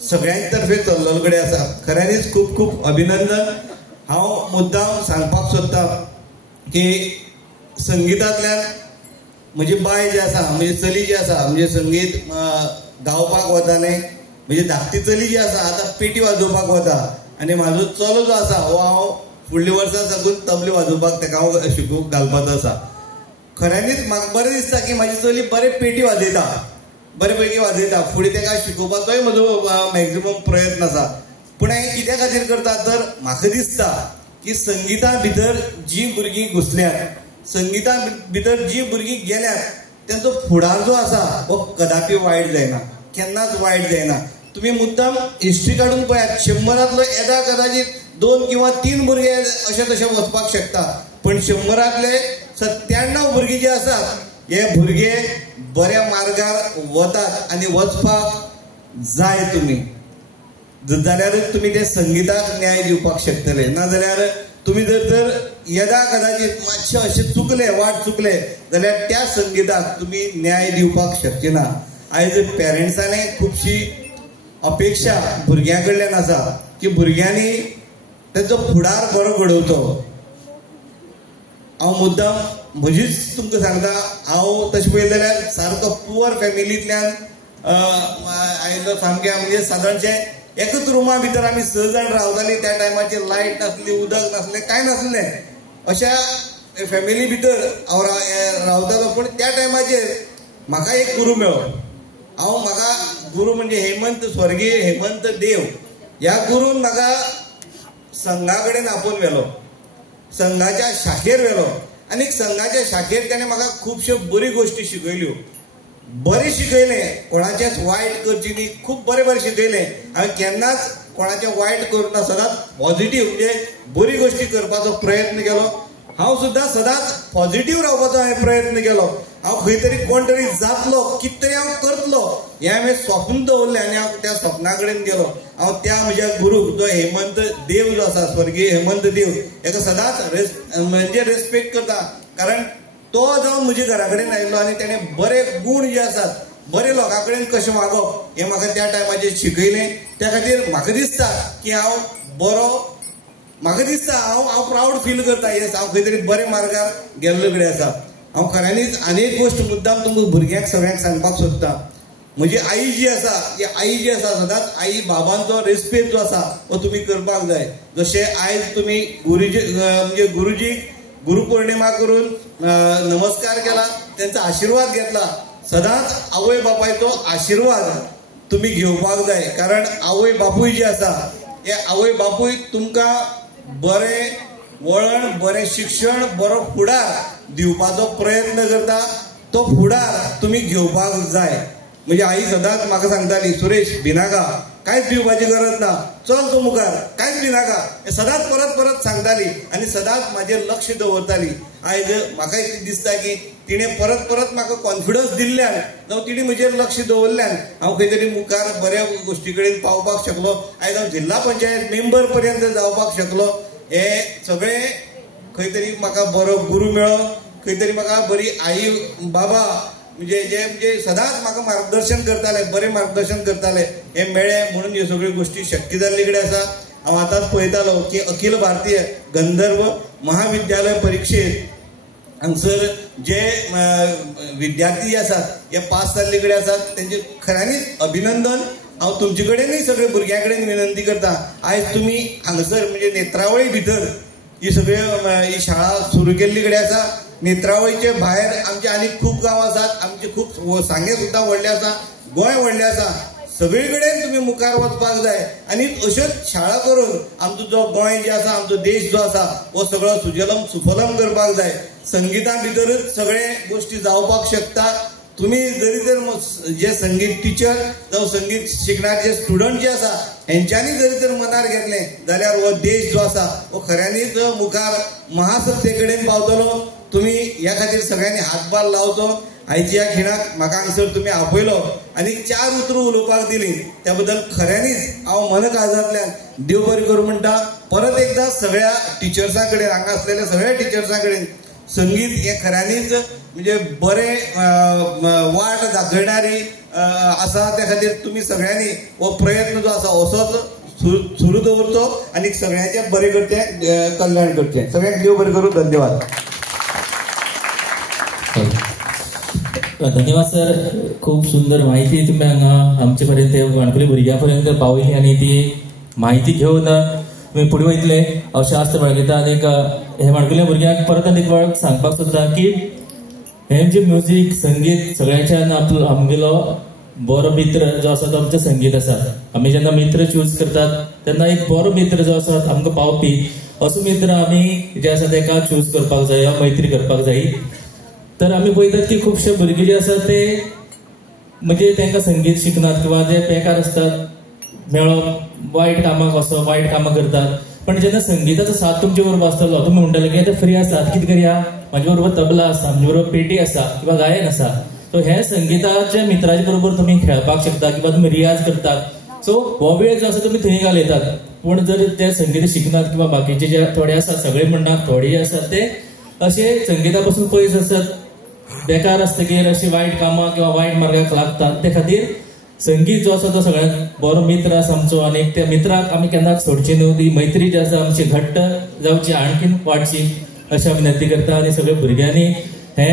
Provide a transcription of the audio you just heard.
सगळ्यांतर्फे चल्लेलो कडेन आसा. खऱ्यांनीच खूब खूब अभिनंदन. हांव मुद्दाम सांगपाक सोदतां की संगीतांतल्यान म्हजी बाय जी आसा, म्हणजे चली जी आसा, म्हणजे संगीत गावपाक वतालें, म्हणजे धाकटी चली जी आसा आतां पेटी वाजोवपाक वता, आनी म्हाजो चलो जो आसा हो हांव फुडल्या वर्सा साकून तबले वाजोवपाक ताका हांव शिकोवंक घालपाचो आसा. खऱ्यांनीच म्हाका बरें दिसता की म्हाजी चली बरें पेटी वाजयता, बरे पैकी वाजयता. फुडें ताका शिकोवपाचोय म्हजो मॅक्झिमम प्रयत्न आसा. पूण हांवें कित्या खातीर करता तर म्हाका दिसता की संगिता भितर जी भुरगीं घुसल्यात, संगिता भितर जी भुरगीं गेल्यात, तेंचो फुडार जो आसा हो कदापि वायट जायना, केन्नाच वायट जायना. तुम्ही मुद्दाम हिस्ट्री काढून पळयात, 100तलो येदा कदाचित 2 किंवा 3 भुरगे अशे तशे वचपाक शकता, पण 100तले 97 भुरगीं जे आसात हे भुरगे बऱ्या मार्गार वतात आनी वचपाक जाय. तुम्ही जाल्यारूच तुम्ही ते संगीताक न्याय दिवपाक शकतले. नाजाल्यार तुम्ही जर येदा कदाचित मातशे असे चुकले, वाट चुकले जाल्यार त्या संगीताक तुम्ही न्याय दिवपाक शकचे ना. आयज पेरंट्सांनी खुबशी अपेक्षा भुरग्यां कडल्यान आसा की भुरग्यांनी तेचो फुडार बरो घडोवचो. हांव मुद्दाम म्हजीच तुमकां सांगता, हांव तशें पळयलें जाल्यार सारको पुअर फॅमिलींतल्यान आयिल्लो. सामकें म्हणजे सादारणशें एकच रुमा भितर आमी 6 जाण रावतालीं. त्या टायमाचेर लायट नासली, उदक नासलें, कांय नासलें. अशा फॅमिली भितर हांव रावतालो. पूण त्या टायमाचेर म्हाका एक गुरू मेळ्ळो. म्हाका गुरू म्हणजे हेमंत, स्वर्गीय हेमंत देव, ह्या गुरून म्हाका संघा कडेन आपोवन व्हेलो, संघाच्या शाखेर व्हेलो. आनी संघाच्या शाखेर ताणें म्हाका खुबश्यो बऱ्यो गोश्टी शिकयल्यो. बरें शिकयलें, कोणाचेंच वायट करची न्ही, खूब बरें बरें शिकयलें. हांवें केन्नाच कोणाचें वायट करूं ना, सदांच पॉझिटीव म्हणजे बरी गोश्टी करपाचो प्रयत्न केलो. हांव सुद्दां सदांच पॉझिटीव रावपाचो हांवें प्रयत्न केलो. हांव खंय तरी कोण तरी जातलो, कितें तरी हांव करतलो हें हांवें स्वप्न दवरलें आनी हांव त्या स्वप्ना कडेन गेलो. हांव त्या म्हज्या गुरूक जो हेमंत देव जो आसा, स्वर्गीय हेमंत देव, हेका सदांच म्हणजे रेस्पेक्ट करता. कारण तो जावन म्हज्या घरा कडेन आयिल्लो आनी ताणें बरे गूण जे आसात, बरे लोकां कडेन कशें वागप हें म्हाका त्या टायमाचेर शिकयलें. त्या खातीर म्हाका दिसता की हांव बरो, म्हाका दिसता हांव प्राऊड फील करता. येस, हांव खंय तरी बरे मार्गार गेल्लो कडेन आसा. हांव खऱ्यांनीच आनी एक गोश्ट मुद्दाम तुमकां भुरग्यांक सगळ्यांक सांगपाक सोदतां. म्हजी आई जी आसा, ही आई जी आसा, सदांच आई बाबांचो रेस्पेक्ट जो आसा तो तुमी करपाक जाय. जशें आयज तुमी म्हणजे गुरुजीक गुरुपौर्णिमा करून नमस्कार केला, त्यांचा आशीर्वाद घेतला. सदांच आवय बापायचो आशीर्वाद तुम्ही घेवपाक जाय. कारण आवय बापूय जे आसा, हे आवय बापूय तुमकां बरें वळण, बरें शिक्षण, बरो फुडार दिवपाचो प्रयत्न करता. तो फुडार तुम्ही घेवपाक जाय. म्हणजे आई सदांच म्हाका सांगताली, सुरेश भिनाका, कांयच भिवपाची गरज ना, चल तूं मुखार, कांयच भिनाका, हें सदांच परत परत सांगताली आनी सदांच म्हाजेर लक्ष दवरताली. आयज म्हाका दिसता की तिणें परत परत म्हाका कॉन्फिडन्स दिल्ल्यान जावं तिणें म्हजेर लक्ष दवरल्यान हांव खंय तरी मुखार बऱ्या गोश्टी कडेन पावपाक शकलो. आयज हांव जिल्हा पंचायत मेंबर पर्यंत जावपाक शकलो. हे सगळें खंय तरी म्हाका बरो गुरू मेळ्ळो, खंय तरी म्हाका बरी आई बाबा म्हणजे सदांच म्हाका मार्गदर्शन करताले, बरें मार्गदर्शन करताले, हे मेळ्ळें म्हणून ह्यो सगळ्यो गोश्टी शक्य जाल्ले कडेन आसा. हांव आतांच पळयतालो की अखिल भारतीय गंधर्व महाविद्यालय परीक्षेत हांगसर जे विद्यार्थी आसात हे पास जाल्ले कडेन आसात, तेंचे खऱ्यांनीच अभिनंदन. हांव तुमचे कडेनूय सगळे भुरग्यां कडेन विनंती करता, आयज तुमी हांगसर म्हणजे नेत्रावळी भितर ही सगळ्यो ही शाळा सुरू केल्ली कडेन आसा. नेत्रावळीचे भायर आमचे आनी खूब गांव आसात, आमचे खूब सांगे सुद्दां व्हडले आसा, गोंय व्हडलें आसा. सगळे कडेन तुमी मुखार वचपाक जाय आनी अश्योच शाळा करून आमचो जो गोंय जे आसा, आमचो देश जो आसा हो सगळो सुजलम सुफलम करपाक जाय. संगिता भितरच सगळे गोश्टी जावपाक शकता. तुम्ही जरी तर जे संगीत टीचर जावं संगीत शिकणारे जे स्टुडंट जे आसा हेंच्यांनी जरी तर मनार घेतले जाल्यार हो देश जो आसा हो खऱ्यांनीच मुखार महासत्ते कडेन पावतलो. तुम्ही ह्या खातीर सगळ्यांनी हातभार लावचो. आयच्या खिणाक म्हाका हांगसर तुमी आपयलो आनी 4 उतरां उलोवपाक दिली, त्या बद्दल खऱ्यांनीच हांव मनकाजांतल्यान देव बरें करूं म्हणटा. परत एकदा सगळ्या टिचर्सां कडेन, हांगा आसलेल्या सगळ्या टिचर्सां कडेन संगीत हें खऱ्यांनीच म्हणजे बरे वाट दाखयणारी आसा, त्या खातीर तुमी सगळ्यांनी हो प्रयत्न जो आसा असोच सुरू दवरचो आनी सगळ्यांचे बरें करचें, कल्याण करचें. सगळ्यांक देव बरें करूं. धन्यवाद. धन्यवाद सर. खूप सुंदर माहिती तुम्ही हांगा आमचे पर्यंत माणकुली भुरग्यां पर्यंत पावयली आनी ती माहिती घेऊन तुम्ही पुढे वयतले अशें आस्त बाळगिता. आनी हे माणकुल्या भुरग्यांक परत आनी एक वेळ सांगपाक सोदता की हे जे म्युझिक संगीत सगळ्यांच्यान आमगेलो बरो मित्र जो आसा तो आमचें संगीत आसा. आमी जेन्ना मित्र चूज करतात तेन्ना एक बरो मित्र जो आसा आमकां पावपी असो मित्र आमी जे आसा तेका चूज करपाक जाय, मैत्री करपाक जाय. तर आमी पळयतात की खुबशे भुरगे जे आसात ते म्हणजे तांकां संगीत शिकनात किंवा जे बेकार असतात मेळप वायट कामाक वचप, वायट कामां करतात. पण जेन्ना संगीताचो साथ तुमचे बरोबर आसतलो तुमी म्हणटले की ते फ्री आसात, कितें करया, म्हाजे बरोबर तबला आसा, म्हाजे बरोबर पेटी आसा किंवा गायन आसा. सो हे संगीताच्या मित्राचे बरोबर तुम्ही खेळपाक शकता किंवा तुम्ही रियाज करतात. सो हो वेळ जो आसा तुमी थंय घालयतात. पूण जर ते संगीत शिकनात किंवा बाकीचे जे थोडे आसात, सगळे म्हणनात थोडे जे आसात ते असे संगीता पासून पयस आसतात, बेकार आसतकीर अशी वायट कामां किंवा वायट मार्गाक लागतात. ते खातीर संगीत जो आसा तो सगळ्यांत बरो मित्र आसा आमचो आनी त्या मित्राक आमी केन्नाच सोडची न्हू. ती मैत्री जी आसा आमची घट्ट जावची, आणखीन वाडची अशी विनंती करता. आनी सगळ्या भुरग्यांनी हे